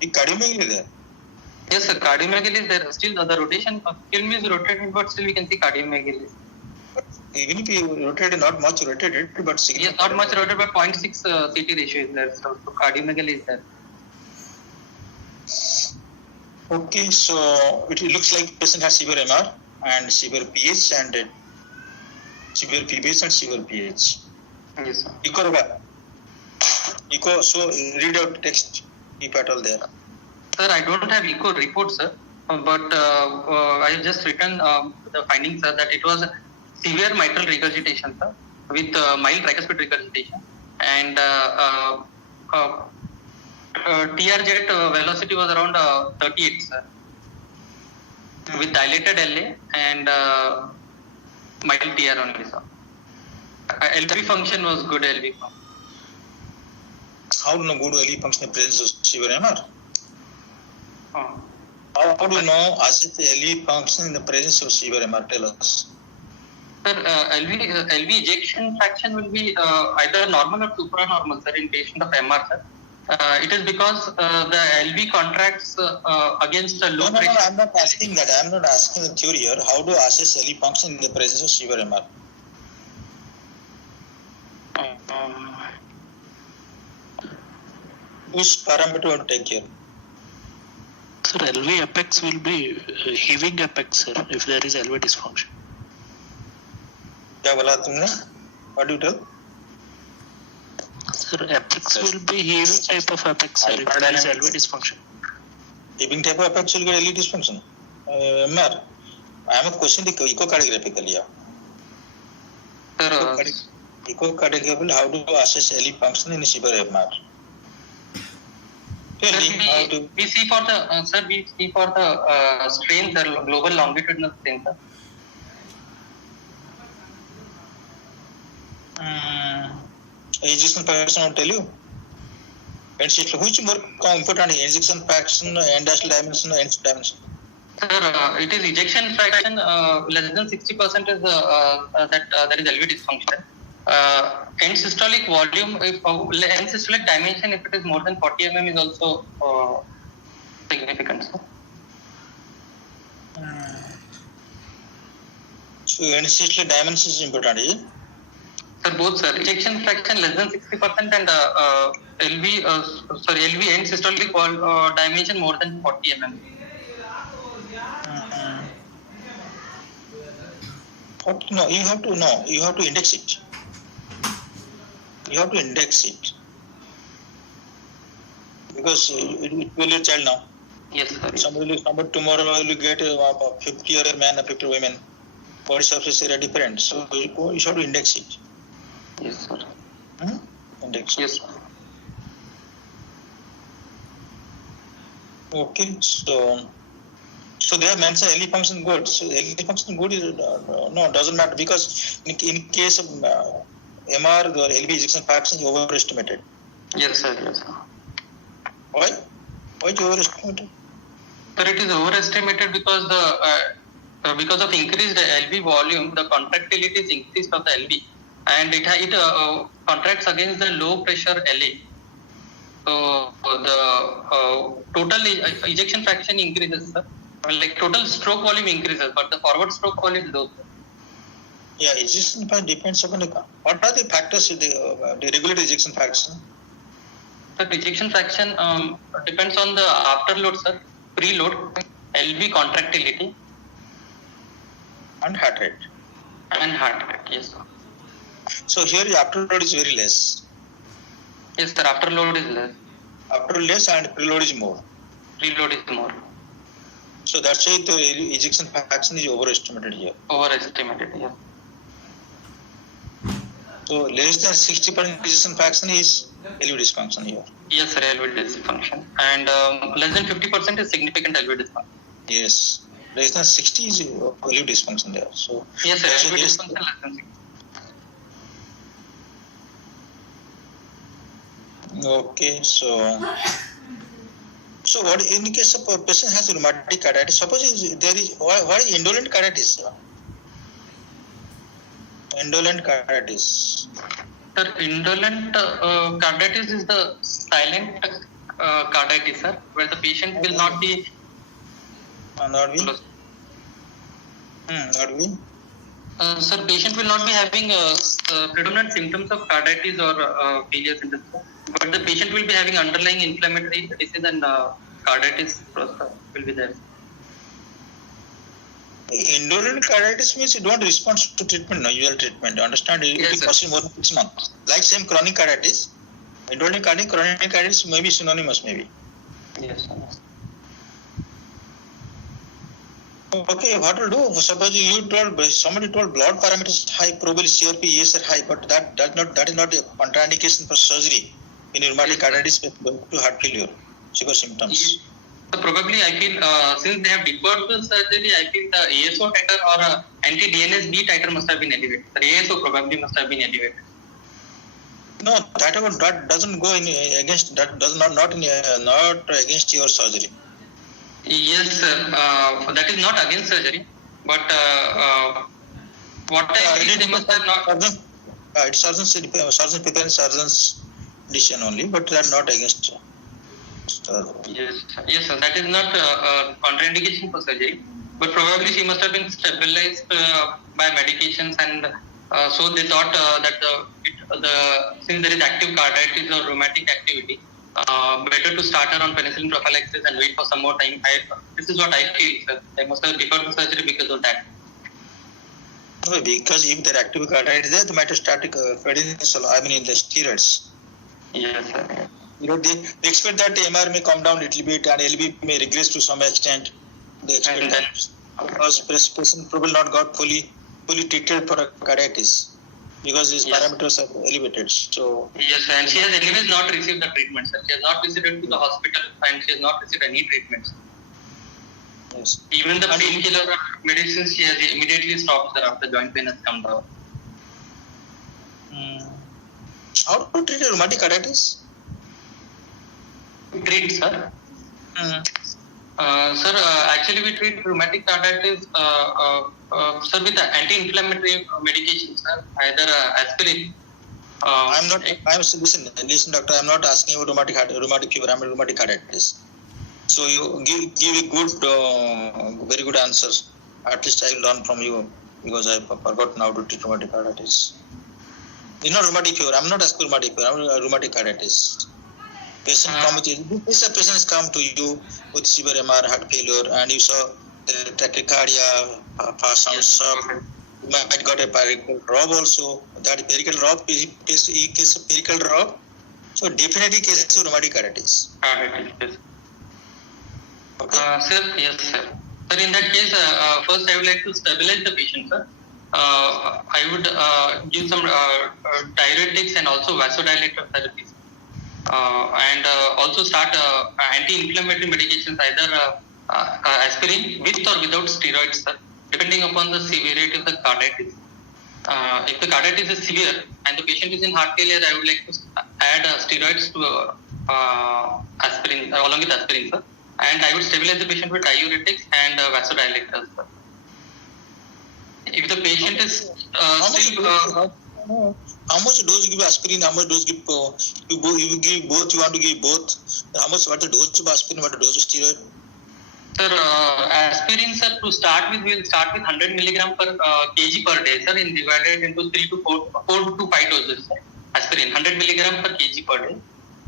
The cardiomegaly there. Yes, sir. Cardiomegaly is there. Still, the rotation film is rotated, but still we can see cardiomegaly. Even if you rotated, not much rotated, but Yes, not much rotated, but 0.6 CT ratio is there. So cardiomegaly is there. Okay, so it looks like patient has severe MR and severe PH and severe PBH and severe PH. Yes, sir. Echo, so read out text, if at all there. Sir, I don't have echo report, sir, but I just written the findings, sir, that it was severe mitral regurgitation, sir, with mild tricuspid regurgitation, and TR jet velocity was around 38, sir, with dilated LA and mild TR only, sir. LV function was good, LV function. How do you know good LV function in presence of severe MR? Oh. How do you know assess the LV function in the presence of severe MR? Tell us. Sir, LV ejection fraction will be either normal or supranormal, sir, in patient of MR, sir. It is because the LV contracts against a low No, pressure. I'm not asking that. I'm not asking the theory here. How do you assess LV function in the presence of severe MR? Which parameter will take care? Sir, LV apex will be heaving apex, sir, if there is LV dysfunction. क्या बोला तुमने? What do you tell? Sir, apex will be heaving type of apex, sir, if there is LV dysfunction. Heaving type of apex will get LV dysfunction. MR, I am a question the echocardiographical. Sir, Echocardiographical, how do you assess LV function in severe MR? Tell me how to. we see for the strain, sir, global longitudinal strain, sir. Ejection fraction will tell you. And which more important ejection fraction, end-dash dimension, end dimension? Sir, it is ejection fraction less than 60% is that is LV dysfunction. End systolic volume, if end systolic dimension, if it is more than 40 mm, is also significant, sir. So end systolic dimension is important, is it? Sir, both, sir. Ejection fraction less than 60% and LV end systolic dimension more than 40 mm. No, you have to know. You have to index it. You have to index it because it will be a child now. Yes, sir. Somebody tomorrow will get 50 or a man or 50 women. Body surface area different. So you should index it. Yes, sir. Index. Yes, sir. Okay, so they have mentioned LV function good. So LV function good is no, doesn't matter, because in case of MR, the LV ejection fraction is overestimated. Yes, sir. Yes, sir. Why? Why is it overestimated? Sir, it is overestimated because because of increased LV volume, the contractility is increased of the LV, and it contracts against the low pressure LA. So the total ejection fraction increases, sir. Like total stroke volume increases, but the forward stroke volume is low. Yeah, ejection fraction depends upon what are the factors the regulate ejection fraction. The ejection fraction depends on the afterload, sir, preload, LV contractility, And heart rate. and heart rate. Yes, sir. So here the afterload is very less. Yes, sir. Afterload is less. Afterload less and preload is more. Preload is more. So that's why the ejection fraction is overestimated here. Overestimated. Yeah. So less than 60% ejection fraction is LV dysfunction here. Yes, sir. LV dysfunction, and less than 50% is significant LV dysfunction. Yes. Less than 60 is LV dysfunction there. So Yes, sir. so LV this- dysfunction less than 60. Okay, so what in case of a patient has rheumatic carditis, suppose there is what is indolent carditis? Indolent carditis. Sir, indolent carditis is the silent carditis, sir, where the patient will not be. Not we? Not we? Sir, patient will not be having predominant symptoms of carditis or failure symptoms, but the patient will be having underlying inflammatory disease and carditis will be there. Indolent carditis means you don't respond to treatment, no usual treatment. You understand? It Yes, will sir. cost you more than 6 months. Like same chronic carditis. Indolent carditis, chronic carditis may be synonymous, maybe. Yes, sir. Okay, what will do? Suppose somebody told blood parameters high, probably CRP, yes, are high, but that is not a contraindication for surgery in rheumatic carditis to heart failure, severe symptoms. So probably I feel since they have deferred the surgery, I feel the ASO titer or anti-DNSB titer must have been elevated. The ASO probably must have been elevated. No, that doesn't go in against that does not against your surgery. Yes, sir. That is not against surgery, but what I feel they must have not. It's surgeon's decision only, but that not against surgery. Yes, sir. That is not contraindication for surgery, but probably she must have been stabilized by medications, and so they thought that since there is active carditis or rheumatic activity, better to start her on penicillin prophylaxis and wait for some more time. This is what I feel, sir. They must have deferred the surgery because of that. No, because if their active carditis is there, they might have started feeding the steroids. Yes, sir. They expect that MR may come down a little bit and LV may regress to some extent. They expect And that because patient probably not got fully treated for a carditis because his Yes. parameters are elevated. So Yes, and she has anyways not received the treatment, sir. She has not visited to the hospital and she has not received any treatments. yes. Even the painkiller medicines she has immediately stopped, sir, after joint pain has come down. How to treat rheumatic carditis? Treat, sir. Sir, actually we treat rheumatic carditis, sir, with the anti-inflammatory medications, sir. Either aspirin. Listen, doctor. I'm not asking you rheumatic fever. I'm rheumatic carditis. So you give a good, very good answers. At least I will learn from you because I forgot now to treat rheumatic carditis. It's not rheumatic fever. I'm not asking rheumatic fever. I'm rheumatic carditis. Patients come to you with severe MR, heart failure, and you saw the tachycardia, fast sound shock. You might got a pericardial rub also. That pericardial rub is case of pericardial rub. So definitely case of rheumatic carditis. Carditis, yes. Sir, yes, sir. Sir, in that case, first I would like to stabilize the patient, sir. I would give some diuretics and also vasodilator therapies. And also start anti-inflammatory medications, either aspirin with or without steroids, sir, depending upon the severity of the carditis. If the carditis is severe and the patient is in heart failure, I would like to add steroids to aspirin, along with aspirin, sir. And I would stabilize the patient with diuretics and vasodilators, sir. If the patient is how much dose you give aspirin? How much dose give you give both? You want to give both? How much? What the dose of aspirin? What the dose of steroid? Sir, aspirin, sir, to start with, we'll start with 100 milligram per kg per day, sir, in divided into 4 to 5 doses, sir. Aspirin, 100 milligram per kg per day.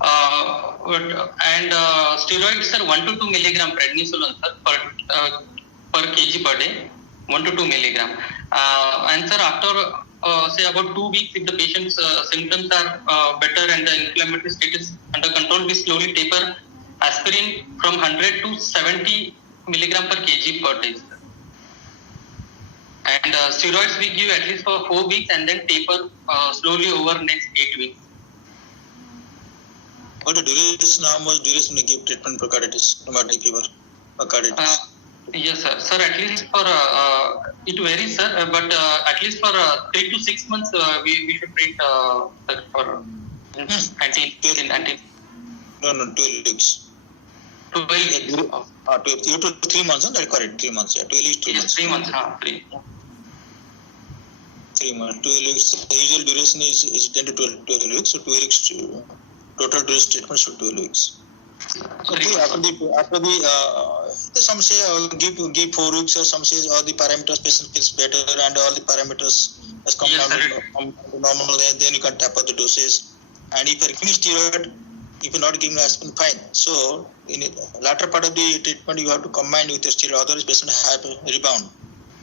And steroids, sir, 1 to 2 milligram prednisolone, sir, per kg per day, 1 to 2 milligram. And sir, after say about 2 weeks, if the patient's symptoms are better and the inflammatory state is under control, we slowly taper aspirin from 100 to 70 milligram per kg per day. And steroids we give at least for 4 weeks and then taper slowly over next 8 weeks. What the duration? How much duration you give treatment for carditis, rheumatic fever, or carditis? Yes, sir. Sir, at least for it varies, sir. But at least for 3 to 6 months, we should treat for anti. No, 12 weeks. 12 weeks. 2 to 3 months. That's correct. 3 months. Yeah, 12 weeks. 2 months. 3 months. 3. 3 months. 12 weeks. The usual duration is 10 to 12 weeks. So 12 weeks. Total duration treatment should 12 weeks. Okay, after the some say give 4 weeks, or some say all the parameters patient feels better and all the parameters has come down to normal, then you can taper the doses. And if you're giving steroid, if you're not giving aspirin, fine. So in the latter part of the treatment, you have to combine with the steroid, otherwise patient have a rebound.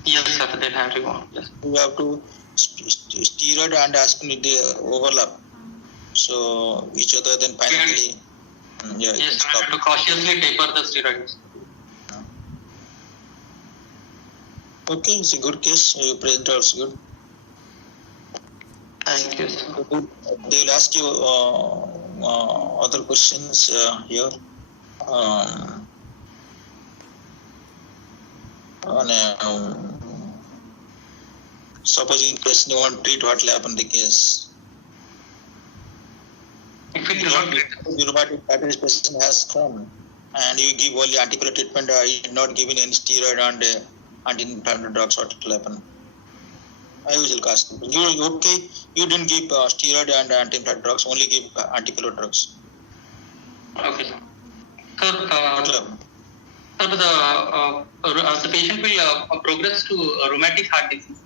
Yes, sir, they have rebound. Yes. You have to steroid and aspirin they overlap. So each other then finally. Yeah, yes, we have to cautiously taper the steroids. Okay, it's a good case. Your present also good. Thank you, sir. They will ask you other questions here. Supposing person want to treat, what will happen in the case? If it is not the rheumatic arthritis patient has come and you give only antiplatelet treatment, you not giving any steroid and anti-inflammatory drugs, what will happen? I usually ask them. You didn't give steroid and anti-inflammatory drugs, only give antiplatelet drugs. Okay, sir. The patient will progress to rheumatic heart disease.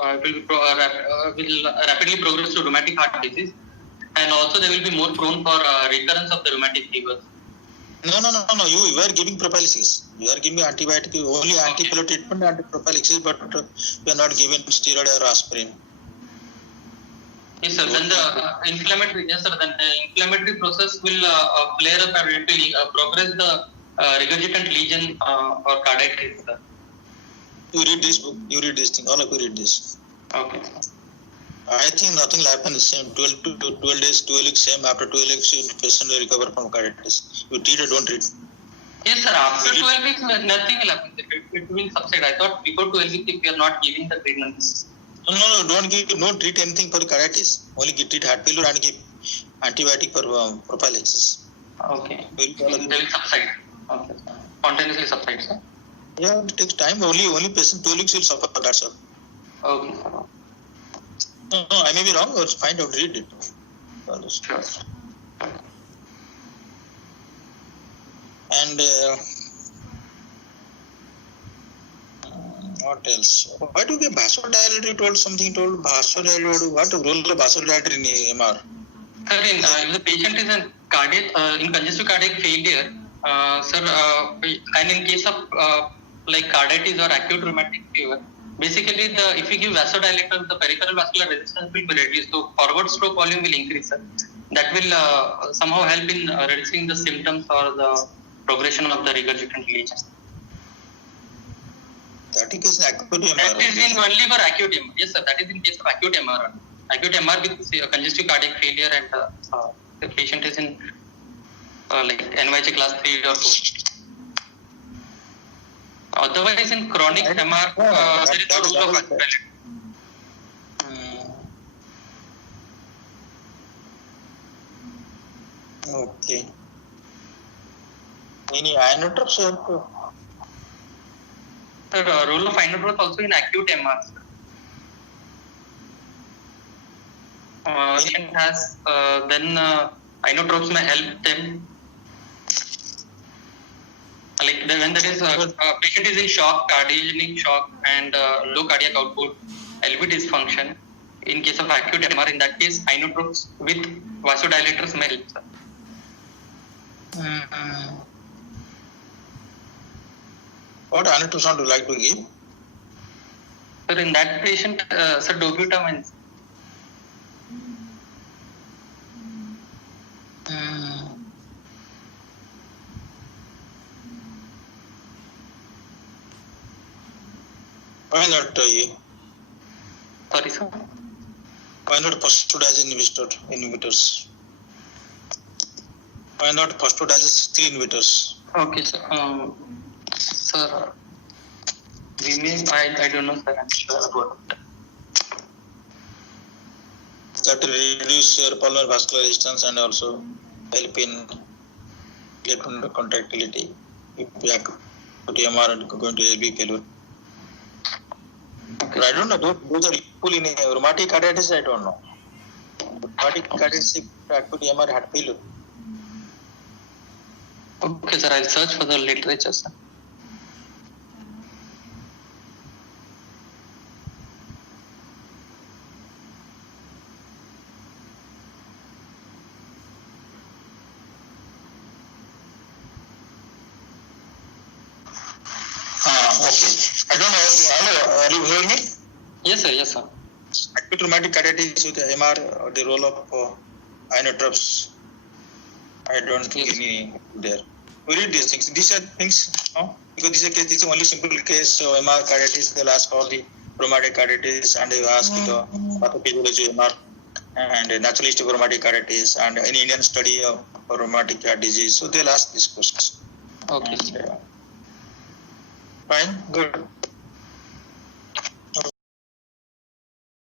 Will rapidly progress to rheumatic heart disease. And also they will be more prone for recurrence of the rheumatic fevers. No. You are giving prophylaxis. You are giving antibiotic, only antiplatelet treatment and prophylaxis, but you are not giving steroid or aspirin. Yes, sir. Then the inflammatory process will flare up and it will progress the regurgitant lesion or carditis. Sir. You read this book. You read this thing. All of you read this. Okay. I think nothing will happen the same. 12 days, 12 weeks, same. After 12 weeks, the patient will recover from carditis. You treat or don't treat? Yes, sir. After 12 weeks, nothing will happen. It will subside. I thought before 12 weeks, if we are not giving the treatments. No, don't treat anything for carditis. Only treat heart failure and give antibiotic for prophylaxis. Okay. They will subside. Okay. Spontaneously subside, sir. Yeah, it takes time. Only patient 12 weeks will suffer. That's all. Okay, sir. No, I may be wrong, or find out, read it. Sure. And what else? Why do you get vasodilator? You told vasodilator. What role of vasodilator in MR? Sir, if the patient is in congestive cardiac failure, sir, and in case of like carditis or acute rheumatic fever, basically, if you give vasodilator, the peripheral vascular resistance will be reduced. So forward stroke volume will increase. Sir. That will somehow help in reducing the symptoms or the progression of the regurgitant lesions. That is acute MR. That is in only for acute MR. Yes, sir. That is in case of acute MR. Acute MR with congestive cardiac failure and the patient is in like NYHA class 3 or 4. Otherwise, in chronic MR, there is no rule of actuality. Okay. Any inotrope, sir? Role of inotrope also in acute MR. Patient has then inotropes may help them. Like when there is patient is in shock, cardiogenic shock, and low cardiac output, LV dysfunction. In case of acute MR, in that case, inotropes with vasodilators may help. Sir. What inotrope do you like to give? Sir, in that patient, sir, dobutamine. Why not? Sorry, sir. Why not phosphodiesterase inhibitors? Why not phosphodiesterase 3 inhibitors? Okay, sir. Sir, we may. I don't know, sir. I'm sure about that. That will reduce your pulmonary vascular resistance and also help in get contractility. If you are to MR and going to LV failure. Okay, But I don't know, those are equal in rheumatic carditis, I don't know. Rheumatic carditis, acute MR heart failure. okay, sir. I'll search for the literature, sir. Okay. I don't know. Hello, are you hearing me? Yes, sir. Yes, sir. Acute rheumatic carditis with MR, the role of inotropes. I don't think Yes. any there. We read these things. These are things, because this is a case, this is only simple case. So MR carditis, they'll ask all the rheumatic carditis and they will ask the pathophysiology MR and natural history of rheumatic carditis and any Indian study of rheumatic heart disease. So they'll ask these questions. Okay. And, fine, good.